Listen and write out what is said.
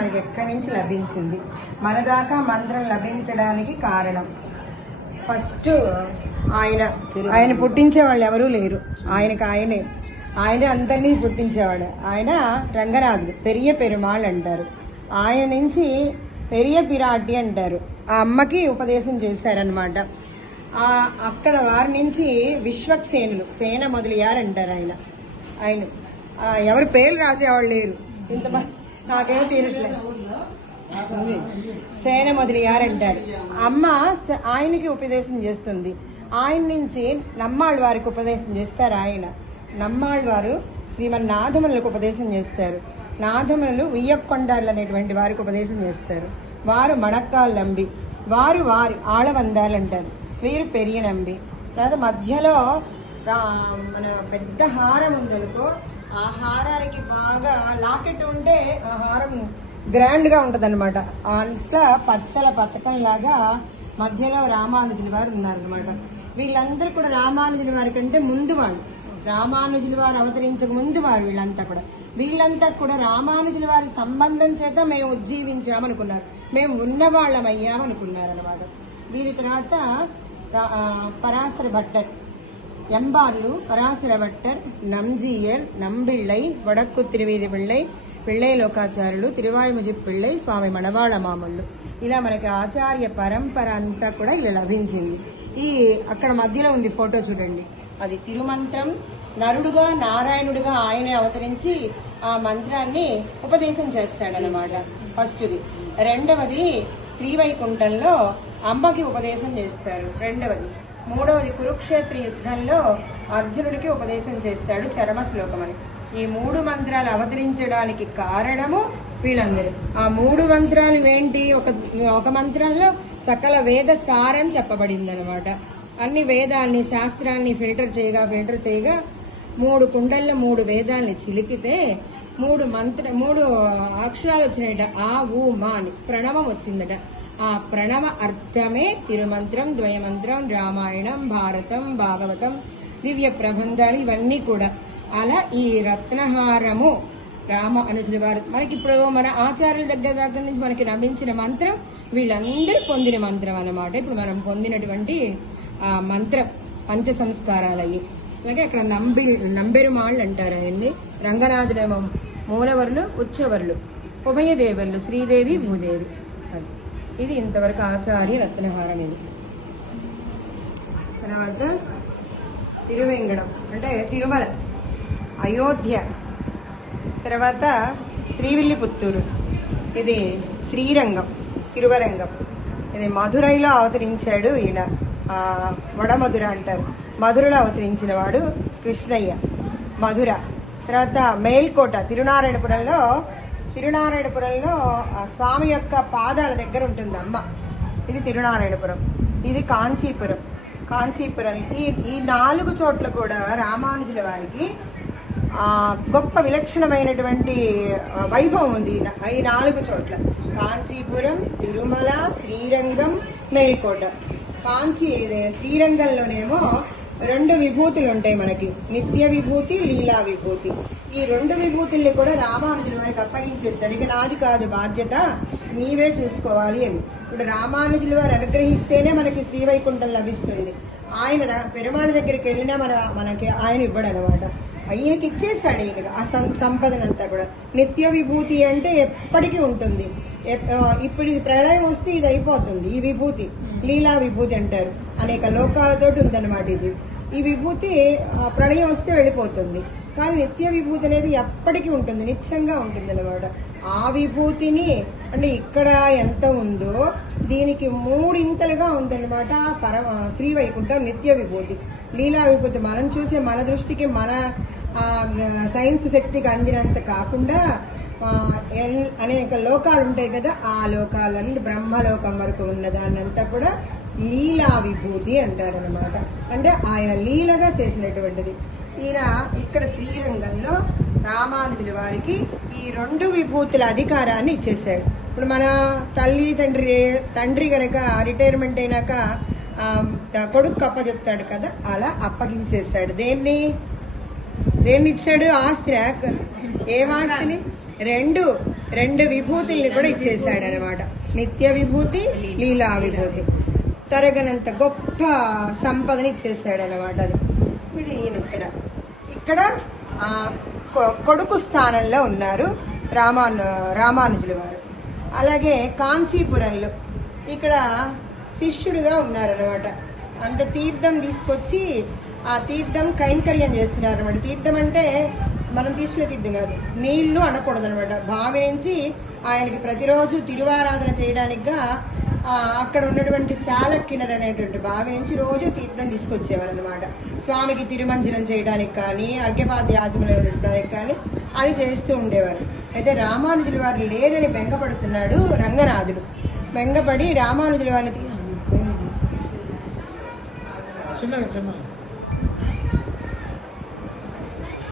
మనకి ఎక్కడి నుంచి లభించింది? మన దాకా మంత్రం లభించడానికి కారణం. ఫస్ట్ ఆయన ఆయన పుట్టించే వాళ్ళు ఎవరూ లేరు. ఆయనకు ఆయనే. ఆయన అందరినీ పుట్టించేవాడు. ఆయన రంగనాథుడు పెరియ పెరుమాళ్ళు అంటారు. ఆయన నుంచి పెరియ పిరాటి అంటారు. ఆ అమ్మకి ఉపదేశం చేశారనమాట అక్కడ వారి నుంచి విశ్వక్సేనులు సేన మొదలయ్యారంటారు ఆయన. ఆయన ఎవరు పేర్లు రాసేవాళ్ళు లేరు. ఇంతమంది నాకేమో తీరట్లేదు సేన మొదలయ్యారంటారు అమ్మ ఆయనకి ఉపదేశం చేస్తుంది. ఆయన నుంచి నమ్మాళ్ళ వారికి ఉపదేశం చేస్తారు ఆయన. నమ్మాళ్ళ వారు శ్రీమన్ నాథములకు ఉపదేశం చేస్తారు. నాథములు ఉయ్యకొండాలు అనేటువంటి వారికి ఉపదేశం చేస్తారు. వారు మణక్కాలు నంబి. వారు వారి ఆళవందాలు అంటారు. వీరు పెరియ నంబి. తర్వాత మధ్యలో మన పెద్ద హారం ఉందనుకో ఆ హారానికి బాగా లాకెట్ ఉంటే ఆ హారం గ్రాండ్గా ఉంటది అనమాట అట్లా పచ్చల పథకం లాగా మధ్యలో రామానుజుల వారు ఉన్నారనమాట వీళ్ళందరూ కూడా రామానుజుల వారి కంటే ముందు వాళ్ళు. రామానుజుల వారు అవతరించక ముందు వారు వీళ్ళంతా కూడా. వీళ్ళంతా కూడా రామానుజుల వారి సంబంధం చేత మేము ఉజ్జీవించామనుకున్నారు మేము ఉన్నవాళ్ళం అనమాట వీరి తర్వాత పరాశర భట్టర్ எம்பார்லு பராசரவட்டர் நம்ஜீயர் நம்பிள்ளை வடக்கு திருவீதி பிள்ளை పిళ్ళై లోకాచార్యులు తిరువాయుముజి పిళ్ళై స్వామి మణవాళ మామూళ్ళు ఇలా మనకి ఆచార్య పరంపర అంతా కూడా ఇలా లభించింది ఈ అక్కడ మధ్యలో ఉంది ఫోటో చూడండి అది తిరుమంత్రం నరుడుగా నారాయణుడిగా ఆయనే అవతరించి ఆ మంత్రాన్ని ఉపదేశం చేస్తాడనమాట ఫస్ట్ది రెండవది శ్రీవైకుంఠంలో అమ్మకి ఉపదేశం చేస్తారు రెండవది మూడవది కురుక్షేత్ర యుద్ధంలో అర్జునుడికి ఉపదేశం చేస్తాడు చరమ శ్లోకం అని. ఈ మూడు మంత్రాలు అవతరించడానికి కారణము వీళ్ళందరూ. ఆ మూడు మంత్రాలు ఏంటి? ఒక ఒక మంత్రంలో సకల వేద సారం చెప్పబడింది అనమాట అన్ని వేదాన్ని శాస్త్రాన్ని ఫిల్టర్ చేయగా ఫిల్టర్ చేయగా మూడు కుండల్లో మూడు వేదాల్ని చిలికితే మూడు మంత్ర మూడు అక్షరాలు వచ్చినాయట ఆ ఊ మా అని. ప్రణవం వచ్చిందట ఆ ప్రణవ అర్థమే తిరుమంత్రం ద్వయమంత్రం రామాయణం భారతం భాగవతం దివ్య ప్రబంధాలు ఇవన్నీ కూడా. అలా ఈ రత్నహారము రామ అనుజుల వారు. మనకి ఇప్పుడు మన ఆచార్యుల దగ్గర దగ్గర నుంచి మనకి లభించిన మంత్రం వీళ్ళందరూ పొందిన మంత్రం అన్నమాట. ఇప్పుడు మనం పొందినటువంటి ఆ మంత్రం పంచ సంస్కారాలు అవి అలాగే అక్కడ నంబి నంబెరుమాళ్ళు అంటారు అవన్నీ రంగనాథుడేమో మూలవర్లు ఉచ్చవర్లు ఉభయ ఉభయదేవరులు శ్రీదేవి భూదేవి. ఇది ఇంతవరకు ఆచార్య రత్నహారం ఇది. తర్వాత తిరువెంగడం అంటే తిరుమల అయోధ్య. తర్వాత శ్రీవిల్లిపుత్తూరు ఇది శ్రీరంగం తిరువరంగం. ఇది మధురైలో అవతరించాడు ఈయన వడమధుర అంటారు. మధురలో అవతరించిన వాడు కృష్ణయ్య మధుర. తర్వాత మేల్కోట తిరునారాయణపురంలో తిరునారాయణపురంలో స్వామి యొక్క పాదాల దగ్గర ఉంటుంది అమ్మ. ఇది తిరునారాయణపురం. ఇది కాంచీపురం. కాంచీపురం. ఈ ఈ నాలుగు చోట్ల కూడా రామానుజుల వారికి గొప్ప విలక్షణమైనటువంటి వైభవం ఉంది ఈ నాలుగు చోట్ల. కాంచీపురం తిరుమల శ్రీరంగం మేల్కోట కాంచీ ఇది శ్రీరంగంలోనేమో రెండు విభూతులు ఉంటాయి మనకి. నిత్య విభూతి లీలా విభూతి. ఈ రెండు విభూతుల్ని కూడా రామానుజుల వారికి అప్పగించేస్తాడు ఇక నాది కాదు బాధ్యత నీవే చూసుకోవాలి అని. ఇప్పుడు రామానుజులు వారు అనుగ్రహిస్తేనే మనకి శ్రీవైకుంఠం లభిస్తుంది. ఆయన పెరుమాళ దగ్గరికి వెళ్ళినా మన మనకి ఆయన ఇవ్వడు అనమాట ఈయనకి ఇచ్చేసాడు ఈయన. ఆ సం సంపదనంతా కూడా. నిత్య విభూతి అంటే ఎప్పటికీ ఉంటుంది. ఇప్పుడు ఇది ప్రళయం వస్తే ఇది అయిపోతుంది. ఈ విభూతి లీలా విభూతి అంటారు. అనేక లోకాలతోటి ఉందన్నమాట ఇది. ఈ విభూతి ఆ, ప్రళయం వస్తే వెళ్ళిపోతుంది. కానీ నిత్య విభూతి అనేది ఎప్పటికీ ఉంటుంది నిత్యంగా ఉంటుంది అనమాట ఆ విభూతిని అంటే ఇక్కడ ఎంత ఉందో దీనికి మూడింతలుగా ఉందన్నమాట పర శ్రీ వైకుంఠం నిత్య విభూతి. లీలా విభూతి మనం చూసే మన దృష్టికి మన సైన్స్ శక్తికి అందినంత కాకుండా అనేక లోకాలు ఉంటాయి కదా ఆ లోకాలన్నీ బ్రహ్మలోకం వరకు ఉన్న దాన్నంతా కూడా లీలా విభూతి అంటారనమాట అంటే ఆయన లీలగా చేసినటువంటిది. ఈయన ఇక్కడ శ్రీరంగంలో రామానుజుల వారికి ఈ రెండు విభూతుల అధికారాన్ని ఇచ్చేసాడు ఇప్పుడు మన తల్లి తండ్రి తండ్రి గనక రిటైర్మెంట్ అయినాక కొడుకు అప్ప చెప్తాడు కదా అలా అప్పగించేస్తాడు. దేన్ని? దేన్ని ఇచ్చాడు? ఆస్తి ఏమాస్తిని రెండు రెండు విభూతుల్ని కూడా ఇచ్చేసాడు అనమాట నిత్య విభూతి లీలా విభూతి. తరగనంత గొప్ప సంపదని ఇచ్చేసాడు అనమాట అది. ఇది ఈయన ఇక్కడ. ఇక్కడ కొ- కొడుకు స్థానంలో ఉన్నారు రామాను రామానుజుల వారు. అలాగే కాంచీపురంలో ఇక్కడ శిష్యుడిగా ఉన్నారనమాట అంటే తీర్థం తీసుకొచ్చి ఆ తీర్థం కైంకర్యం చేస్తున్నారు అనమాట తీర్థం అంటే మనం తీసుకునే తీర్థం కాదు నీళ్ళు అనకూడదు అనమాట భావి నుంచి ఆయనకి ప్రతిరోజు తిరువారాధన చేయడానికిగా అక్కడ ఉన్నటువంటి శాలక్కిణర్ అనేటువంటి బావి నుంచి రోజు తీర్థం తీసుకొచ్చేవారు అనమాట స్వామికి తిరుమంజనం చేయడానికి కానీ అర్ఘ్యపాద్య ఆచమనం ఇవ్వడానికి కానీ అది చేస్తూ ఉండేవారు. అయితే రామానుజుల వారు లేదని బెంగపడుతున్నాడు రంగనాథుడు బెంగపడి రామానుజుల వారిని చిన్నగా.